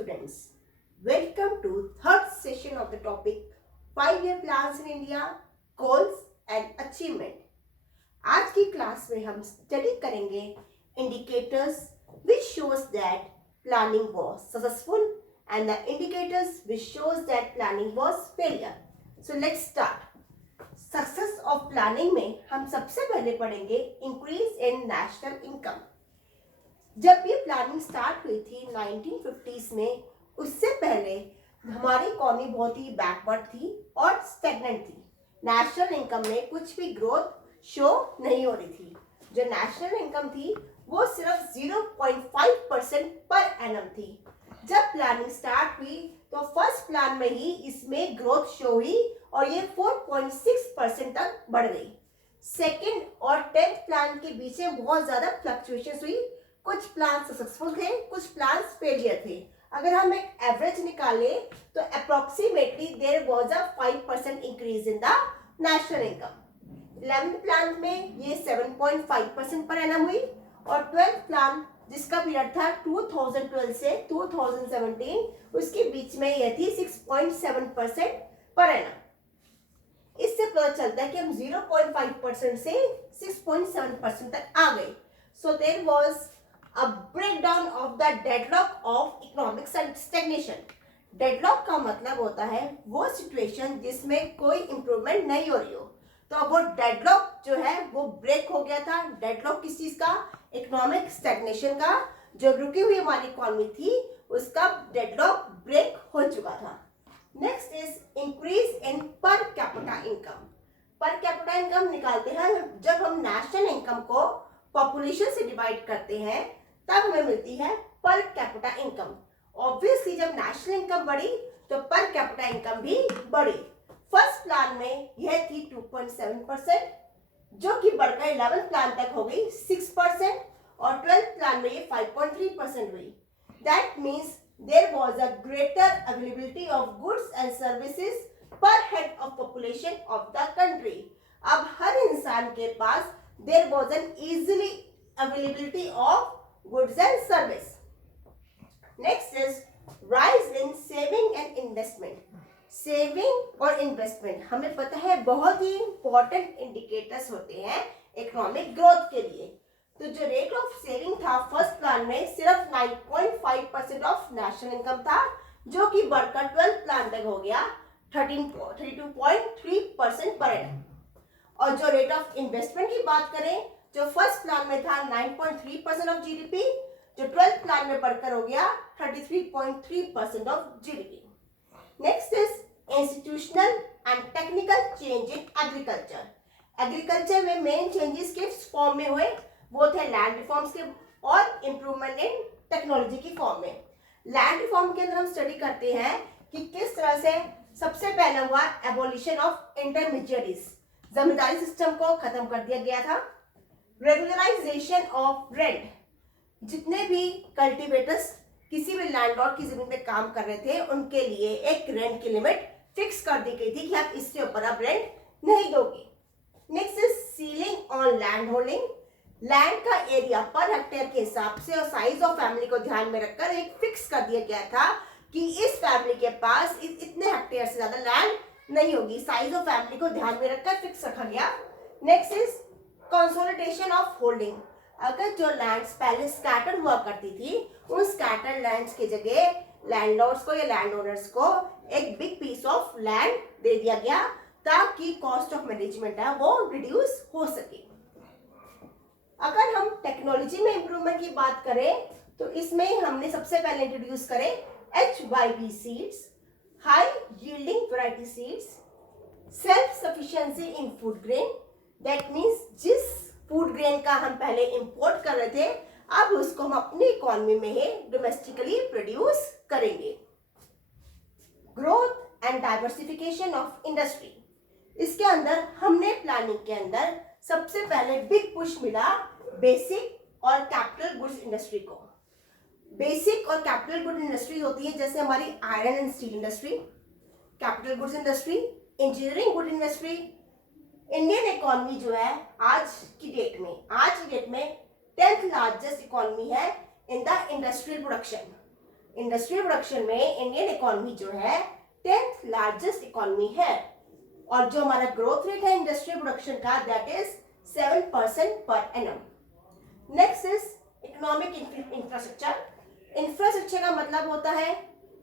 students. Welcome to third session of the topic 5-year plans in India, goals and achievement. आज की class में हम study करेंगे indicators which shows that planning was successful and the indicators which shows that planning was failure. So let's start. Success of planning में हम सबसे पहले पढ़ेंगे इंक्रीज इन नेशनल इनकम. जब ये प्लानिंग स्टार्ट हुई थी 1950s में, उससे पहले हमारी इकोनॉमी बहुत ही बैकवर्ड थी और स्टेगनेंट थी. नेशनल इनकम में कुछ भी ग्रोथ शो नहीं हो रही थी. जो नेशनल इनकम थी वो सिर्फ 0.5% पर एनम थी. जब प्लानिंग स्टार्ट हुई तो फर्स्ट प्लान में ही इसमें ग्रोथ शो हुई और ये 4.6% तक बढ़ गई. सेकेंड और 10th प्लान के बीच में बहुत ज्यादा फ्लक्चुएशंस हुई. कुछ प्लान सक्सेसफुल थे, कुछ प्लान फेलियर थे. अगर हम एक एवरेज निकालें तो approximately there was a 5% increase in the national income. 11th plan में ये 7.5% पर एनम हुई और 12th प्लान जिसका पीरियड था 2012 से 2017, उसके बीच में यह थी 6.7% पर एनम. इससे पता चलता है कि हम 0.5% से 6.7% तक आ गए. So there was a breakdown of the deadlock of economic stagnation. Deadlock का मतलब होता है वो सिचुएशन जिसमें कोई इंप्रूवमेंट नहीं हो रही हो. तो वो डेडलॉक जो है वो ब्रेक हो गया था. डेडलॉक किस चीज का? इकोनॉमिक स्टैग्नेशन का. जो रुकी हुई हमारी इकोनॉमी थी उसका डेडलॉक ब्रेक हो चुका था. Next is increase in per capita income. Per capita income निकालते हैं जब हम नेशनल इनकम को पॉपुलेशन से डिवाइड करते हैं, तब हमें मिलती है पर कैपिटा इनकम. ऑब्वियसली जब नेशनल इनकम बढ़ी तो पर कैपिटा इनकम भी बढ़ी. फर्स्ट प्लान में यह थी 2.7%, जो कि बढ़कर 11th प्लान तक हो गई 6% और 12th प्लान में ये 5.3% हुई. That means there was a greater availability of goods and services per head of population of the country. अब हर इंसान के पास there was an easily availability of goods and service. Next is rise in saving and investment. Saving और investment हमें पता है बहुत ही important indicators होते हैं इकोनॉमिक ग्रोथ के लिए. तो जो रेट ऑफ सेविंग था फर्स्ट प्लान में सिर्फ 9.5% ऑफ नेशनल इनकम था, जो कि बढ़कर 12th प्लान तक हो गया 32.3% पर एनम. और जो रेट ऑफ इन्वेस्टमेंट की बात करें, जो फर्स्ट प्लान में था 9.3% ऑफ जीडीपी, जो 12th प्लान में बढ़कर हो गया 33.3% of GDP. Next is institutional and technical change in agriculture. Agriculture में मेन चेंजेस किस फॉर्म में हुए? वो थे लैंड रिफॉर्म्स के और इम्प्रूवमेंट इन टेक्नोलॉजी की फॉर्म में. लैंड रिफॉर्म के अंदर हम स्टडी करते हैं कि किस तरह से सबसे पहले हुआ abolition of intermediaries. Zamindari system को खत्म कर दिया गया था. Regularisation of rent. जितने भी कल्टीवेटर्स किसी भी लैंडलॉर्ड की जमीन पे काम कर रहे थे उनके लिए एक रेंट की लिमिट फिक्स कर दी गई थी कि आप इससे ऊपर आप रेंट नहीं दोगे. Next is ceiling on land holding. Land का एरिया पर हेक्टेयर के हिसाब से और साइज ऑफ फैमिली को ध्यान में रखकर एक फिक्स कर दिया गया था कि इस फैमिली के पास इतने हेक्टेयर से ज्यादा लैंड नहीं होगी. साइज ऑफ फैमिली को ध्यान में रखकर फिक्स रखा गया. Next is consolidation of holding. अगर जो लैंड्स पहले स्कैटर हुआ करती थी, उन स्कैटर लैंड्स की जगह लैंडलॉर्ड्स को या लैंड ओनर्स को एक बिग पीस ऑफ लैंड दे दिया गया ताकि कॉस्ट ऑफ मैनेजमेंट है वो रिड्यूस हो सके. अगर हम टेक्नोलॉजी में इंप्रूवमेंट की बात करें तो इसमें हमने सबसे पहले इंट्रोड्यूस करे HYV seeds, high yielding variety seeds, self sufficiency in food grain. That means जिस फूड ग्रेन का हम पहले इंपोर्ट कर रहे थे, अब उसको हम अपनी इकोनॉमी में ही डोमेस्टिकली प्रोड्यूस करेंगे. Growth and diversification of industry. इसके अंदर हमने प्लानिंग के अंदर सबसे पहले बिग पुश मिला बेसिक और कैपिटल गुड्स इंडस्ट्री को. बेसिक और कैपिटल गुड इंडस्ट्री होती है जैसे हमारी iron and steel industry, capital goods industry, engineering good industry. Indian economy जो है आज की डेट में 10th लार्जेस्ट इकोनॉमी है in the industrial production. Industrial production में इंडियन इकोनॉमी जो है 10th लार्जेस्ट इकोनॉमी है और जो हमारा ग्रोथ रेट है इंडस्ट्रियल प्रोडक्शन का that is 7% per annum. Next is economic infrastructure. Infrastructure का मतलब होता है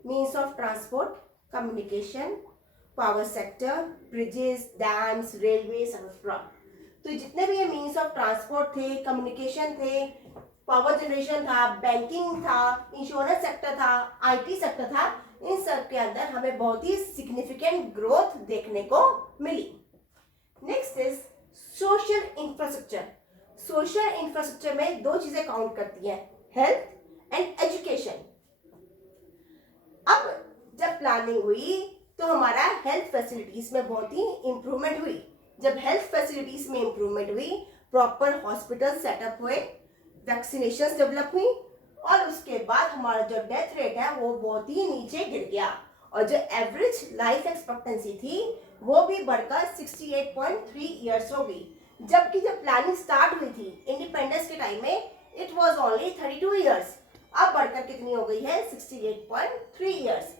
means of transport, communication, power sector, bridges, dams, railway, etcetera. तो जितने भी ये मीन्स ऑफ ट्रांसपोर्ट थे, कम्युनिकेशन थे, पावर जनरेशन था, बैंकिंग था, इंश्योरेंस सेक्टर था, आईटी सेक्टर था, इन सब के अंदर हमें बहुत ही सिग्निफिकेंट ग्रोथ देखने को मिली। Next is social infrastructure. Social infrastructure में दो चीजें काउंट करती हैं, हेल्थ एंड एजुकेशन। अब जब प्लानिंग हुई तो हमारा हेल्थ फैसिलिटीज में बहुत ही इंप्रूवमेंट हुई। जब हेल्थ फैसिलिटीज में इंप्रूवमेंट हुई, प्रॉपर हॉस्पिटल सेटअप हुए, वैक्सीनेशन डेवलप हुई और उसके बाद हमारा जो डेथ रेट है वो बहुत ही नीचे गिर गया और जो एवरेज लाइफ एक्सपेक्टेंसी थी वो भी बढ़कर 68.3 ईयर्स हो गई। जबकि जब प्लानिंग स्टार्ट हुई थी इंडिपेंडेंस के टाइम में इट वाज ओनली 32 ईयर्स, अब बढ़कर कितनी हो गई है 68.3 ईयर्स।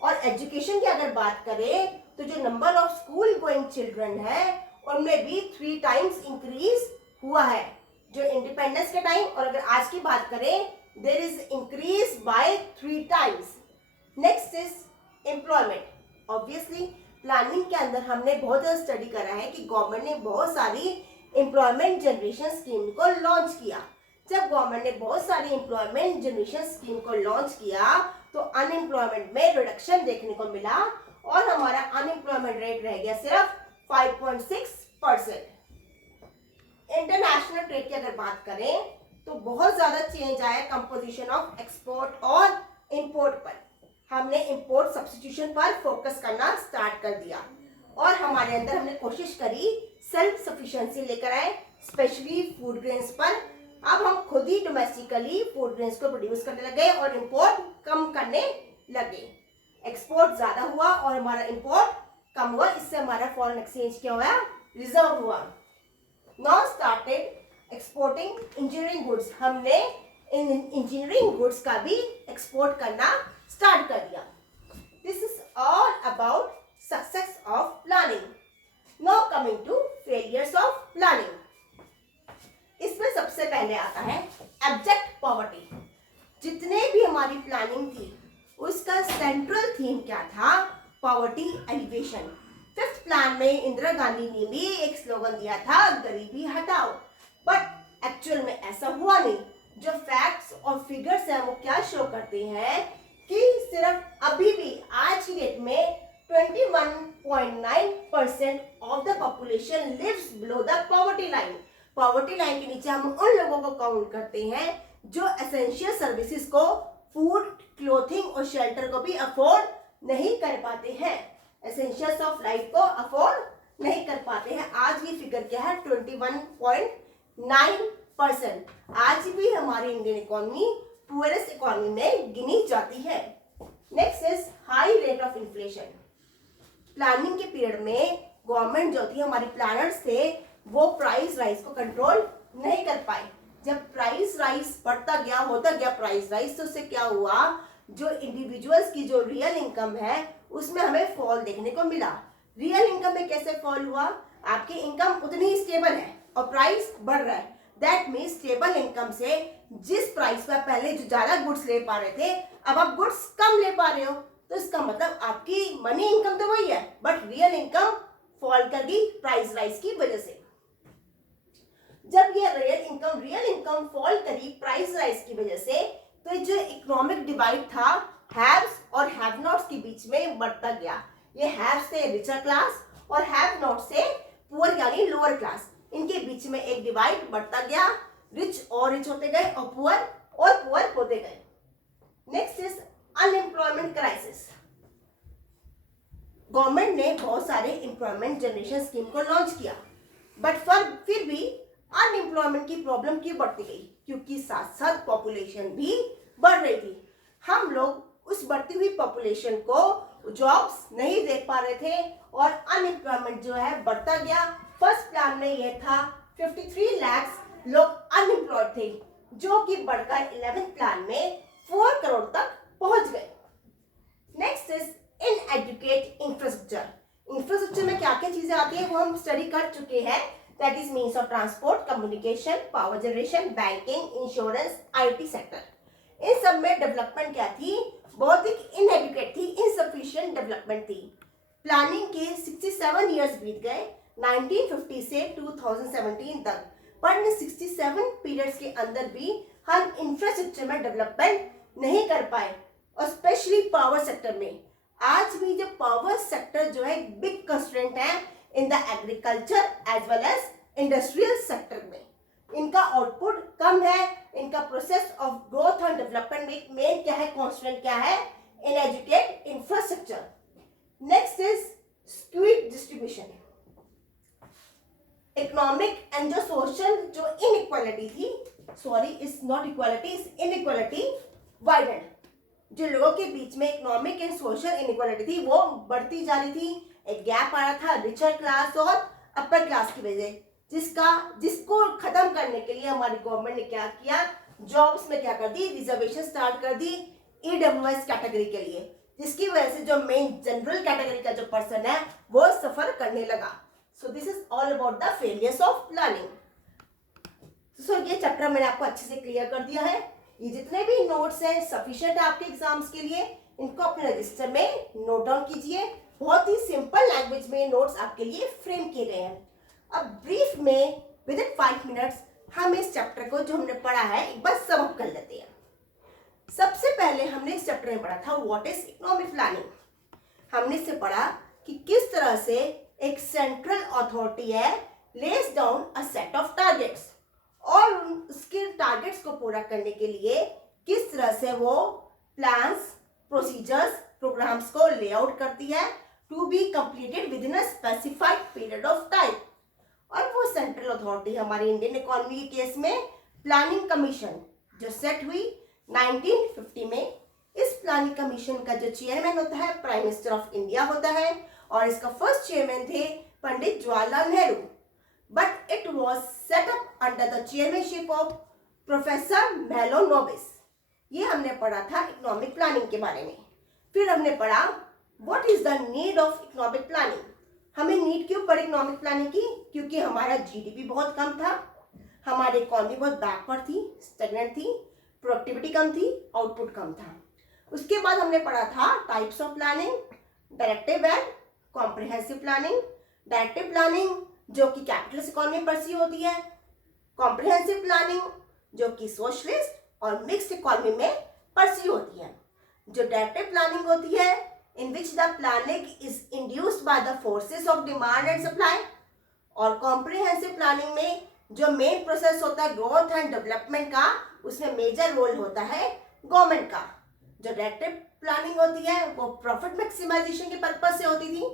और एजुकेशन की अगर बात करें तो जो number of school going children है उनमें भी 3 टाइम्स इंक्रीज हुआ है जो इंडिपेंडेंस के टाइम, और अगर आज की बात करें there is increase by 3 times. Next is employment. Obviously planning के अंदर हमने बहुत ज़्यादा स्टडी करा है कि गवर्नमेंट ने बहुत सारी एम्प्लॉयमेंट जनरेशन स्कीम को लॉन्च किया। जब गवर्नमेंट ने बहुत सारी एम्प्लॉयमेंट जनरेशन स्कीम को लॉन्च किया तो अनएम्प्लॉयमेंट में रिडक्शन देखने को मिला और हमारा अनएम्प्लॉयमेंट रेट रह गया सिर्फ 5.6%। इंटरनेशनल ट्रेड की अगर बात करें तो बहुत ज्यादा चेंज आया कंपोजिशन ऑफ एक्सपोर्ट और इंपोर्ट पर। हमने इंपोर्ट सब्स्टिट्यूशन पर फोकस करना स्टार्ट कर दिया और हमारे अंदर हमने कोशिश करी सेल्फ सफिशिएंसी लेकर आए, स्पेशली फूड ग्रेन्स पर। अब हम खुद ही डोमेस्टिकली फूड ग्रेन्स को प्रोड्यूस करने लगे और इंपोर्ट कम करने लगे। एक्सपोर्ट ज्यादा हुआ और हमारा इंपोर्ट कम हुआ, इससे हमारा फॉरेन एक्सचेंज क्या हुआ, रिजर्व हुआ। Now started exporting engineering goods. हमने इन इंजीनियरिंग गुड्स का भी एक्सपोर्ट करना स्टार्ट कर दिया। This is all about success of planning. Now coming to failures of planning. इसमें सबसे पहले आता है एब्जेक्ट पॉवर्टी। जितने भी हमारी प्लानिंग थी उसका सेंट्रल थीम क्या था, पॉवर्टी एलिवेशन। 5th प्लान में इंदिरा गांधी ने भी एक स्लोगन दिया था, गरीबी हटाओ, बट एक्चुअल में ऐसा हुआ नहीं। जो फैक्ट्स और फिगर्स हैं वो क्या शो करते हैं कि सिर्फ अभी भी आज की डेट में 21.9% of the population lives below the poverty line. Poverty line के नीचे हम उन लोगों को काउंट करते हैं जो एसेंशियल सर्विसेज को, फूड, क्लोथिंग और शेल्टर को भी अफोर्ड नहीं कर पाते हैं, एसेंशियल्स ऑफ लाइफ को अफोर्ड नहीं कर पाते हैं। आज की फिगर क्या है 21.9%। आज भी हमारी इंडियन इकोनॉमी पुअरेस्ट इकोनॉमी में गिनी जाती है। Next is high rate of inflation. Planning के पीरियड में गवर्नमेंट जो थी, हमारी प्लानर्स थे, वो प्राइस राइज को कंट्रोल नहीं कर पाए। जब प्राइस राइज बढ़ता गया, होता गया प्राइस राइज, तो उससे क्या हुआ, जो इंडिविजुअल्स की जो रियल इनकम है उसमें हमें फॉल देखने को मिला। रियल इनकम में कैसे फॉल हुआ, आपकी इनकम उतनी ही स्टेबल है और प्राइस बढ़ रहा है। दैट मीन्स स्टेबल इनकम से जिस प्राइस पर पहले जो ज्यादा गुड्स ले पा रहे थे अब आप गुड्स कम ले पा रहे हो, तो इसका मतलब आपकी मनी इनकम तो वही है बट रियल इनकम फॉल कर गई प्राइस राइज की वजह से। जब ये रियल इनकम फॉल करी प्राइस राइज की वजह से, तो जो इकोनॉमिक डिवाइड था हैव्स और हैव नॉट्स के बीच में बढ़ता गया। ये हैव्स से रिचर क्लास और हैव नॉट से पुअर यानी लोअर क्लास, इनके बीच में एक डिवाइड बढ़ता गया। रिच और रिच होते गए और पुअर होते गए। Next is unemployment crisis. Government ने बहुत सारे एम्प्लॉयमेंट जनरेशन स्कीम को लॉन्च किया बट फिर भी अनएम्प्लॉयमेंट की प्रॉब्लम क्यों बढ़ती गई, क्योंकि साथ साथ पॉपुलेशन भी बढ़ रही थी। हम लोग उस बढ़ती हुई पॉपुलेशन को जॉब्स नहीं दे पा रहे थे और अनएम्प्लॉयमेंट जो है बढ़ता गया। फर्स्ट प्लान में ये था 53 लाख लोग अनएम्प्लॉयड थे, जो कि बढ़कर 11th प्लान में 4 करोड़ तक पहुंच चीजें आती है वो हम स्टडी कर चुके हैं, that is means of transport, communication, power generation, banking, insurance, IT sector. इन सब में डेवलपमेंट क्या थी, बहुत ही इनएडिक्वेट थी, इनसफिशिएंट डेवलपमेंट थी। प्लानिंग के 67 ईयर्स बीत गए 1950 से 2017 तक, पर इन 67 पीरियड्स के अंदर भी हम इंफ्रास्ट्रक्चर में डेवलपमेंट नहीं कर पाए, और स्पेशली पावर सेक्टर में। आज भी जो पावर सेक्टर जो है बिग कंस्ट्रेंट है in the agriculture as well as industrial sector में। इनका आउटपुट कम है, इनका process of growth and development में मेन क्या है, कॉन्स्टेंट क्या है, inadequate infrastructure. Next is skewed distribution. Economic and जो सोशल जो इनइक्वालिटी थी, sorry is not equality, is inequality widened. जो लोगों के बीच में इकोनॉमिक एंड सोशल इनइक्वालिटी थी वो बढ़ती जा रही थी, एक गैप आ रहा था रिचर क्लास और अपर क्लास की वजह, जिसको खत्म करने के लिए हमारी गवर्नमेंट ने क्या किया, जॉब्स में क्या कर दी, रिजर्वेशन स्टार्ट कर दी ईडब्ल्यूएस कैटेगरी के लिए, जिसकी वजह से जो मेन जनरल कैटेगरी का जो पर्सन है वो सफर करने लगा। So this is all about the failures of planning. So ये चैप्टर मैंने आपको अच्छे से क्लियर कर दिया है। ये जितने भी नोट्स हैं सफिशिएंट है आपके एग्जाम्स के लिए, इनको अपने रजिस्टर में नोट डाउन कीजिए। बहुत ही सिंपल लैंग्वेज में नोट्स आपके लिए फ्रेम किए गए हैं। अब ब्रीफ में विद इन 5 मिनट्स हम इस चैप्टर को जो हमने पढ़ा है एक बार सम अप कर लेते हैं। सबसे पहले हमने इस चैप्टर में पढ़ा था व्हाट इज इकोनॉमिक प्लानिंग। हमने इससे पढ़ा कि किस तरह से एक सेंट्रल अथॉरिटी है less down a set of targets, और उसके टारगेट्स को पूरा करने के लिए किस तरह से वो प्लान्स, प्रोसीजर्स, प्रोग्राम्स को लेआउट करती है to be completed within a specified period of time. और वो सेंट्रल अथॉरिटी हमारी इंडियन इकोनॉमी के केस में प्लानिंग कमीशन जो सेट हुई 1950 में। इस प्लानिंग कमीशन का जो चेयरमैन होता है प्राइम मिनिस्टर ऑफ इंडिया होता है, और इसका फर्स्ट चेयरमैन थे Pandit Jawaharlal Nehru, but it was set up under the chairmanship of professor Mahalanobis. ये हमने पढ़ा था इकोनॉमिक प्लानिंग के बारे में। फिर हमने पढ़ा what is the need of economic planning. हमें नीड क्यों पड़ी इकोनॉमिक प्लानिंग की, क्योंकि हमारा जीडीपी बहुत कम था, हमारी इकोनॉमी बहुत बैकवर्ड थी, स्टेगनेंट थी, प्रोडक्टिविटी कम थी, आउटपुट कम था। उसके बाद हमने पढ़ा था types of planning, directive and comprehensive planning. Directive planning जो कि कैपिटलिस्ट इकोनॉमी परस्यू होती है, कॉम्प्रिहेंसिव प्लानिंग जो कि सोशलिस्ट और मिक्स्ड इकोनॉमी में परस्यू होती है। जो डायरेक्टिव प्लानिंग होती है in which the planning is induced by the forces of demand and supply, और comprehensive planning में जो मेन प्रोसेस होता है ग्रोथ एंड डेवलपमेंट का, उसमें मेजर रोल होता है गवर्नमेंट का। जो डायरेक्टिव प्लानिंग होती है वो प्रॉफिट मैक्सिमाइजेशन के पर्पज से होती थी,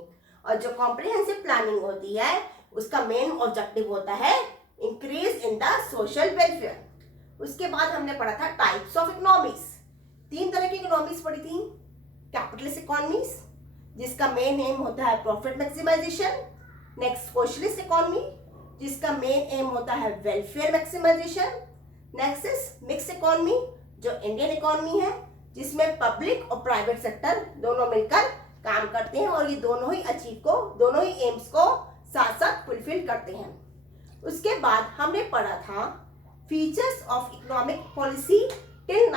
और जो कॉम्प्रिहेंसिव प्लानिंग होती है उसका मेन ऑब्जेक्टिव होता है increase in the social welfare. उसके बाद हमने पढ़ा था टाइप्स ऑफ इकोनॉमीज। 3 तरह की इकोनॉमीज पढ़ी थी। कैपिटलिस्ट इकोनॉमीज जिसका मेन एम होता है profit maximisation, next socialist economy जिसका मेन एम होता है welfare maximisation, next is mix economy जो इंडियन इकोनॉमी है जिसमें पब्लिक और प्राइवेट सेक्टर दोनों मिलकर काम करते हैं, और ये दोनों ही एम्स को साथ साथ फुलफिल करते हैं। उसके बाद हमने पढ़ा था features of economic policy till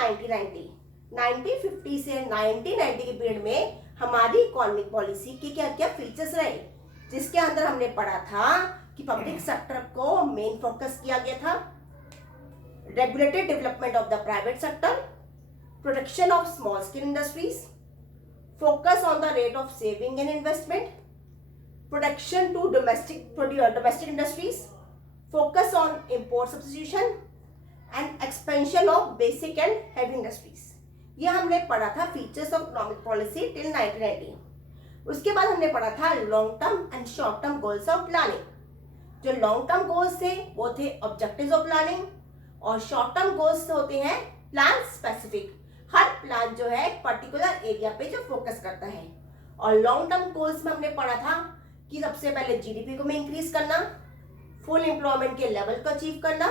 1950 से 1990 के पीरियड में हमारी इकोनॉमिक पॉलिसी के क्या क्या फीचर्स रहे, जिसके अंदर हमने पढ़ा था कि पब्लिक सेक्टर को मेन फोकस किया गया था, regulated development of the private sector, protection of small scale industries, focus on the rate of saving and investment, protection to domestic industries, focus on import substitution and expansion of basic and heavy industries. ये हमने पढ़ा था features of economic policy till 1990। उसके बाद हमने पढ़ा था long term and short term goals of planning. जो लॉन्ग टर्म गोल्स थे वो थे ऑब्जेक्टिव्स ऑफ प्लानिंग, और शॉर्ट टर्म गोल्स होते हैं प्लान स्पेसिफिक। हर प्लान जो है पर्टिकुलर एरिया पे जो फोकस करता है। और लॉन्ग टर्म गोल्स में हमने पढ़ा था कि सबसे पहले जीडीपी को में इंक्रीज करना, फुल एम्प्लॉयमेंट के लेवल को अचीव करना,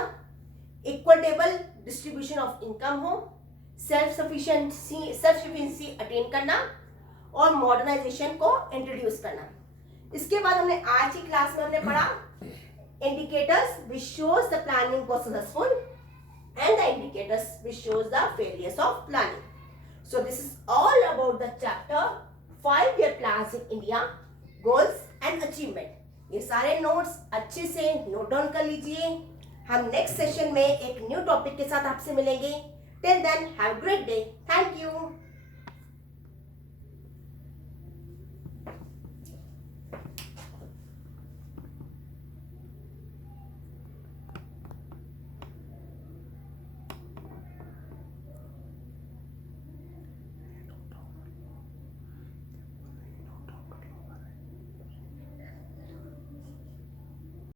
इक्विटेबल डिस्ट्रीब्यूशन ऑफ इनकम हो, सेल्फ सफिशिएंसी अटेन करना, और मॉडर्नाइजेशन को इंट्रोड्यूस करना। इसके बाद हमने आज की क्लास में हमने पढ़ा indicators which shows the planning was successful and the indicators which shows the failures of planning. So this is all about the chapter 5-year plans in India, goals and achievement. ये सारे notes अच्छे से note down कर लीजिए. हम next session में एक new topic के साथ आपसे मिलेंगे. Till then have a great day. Thank you.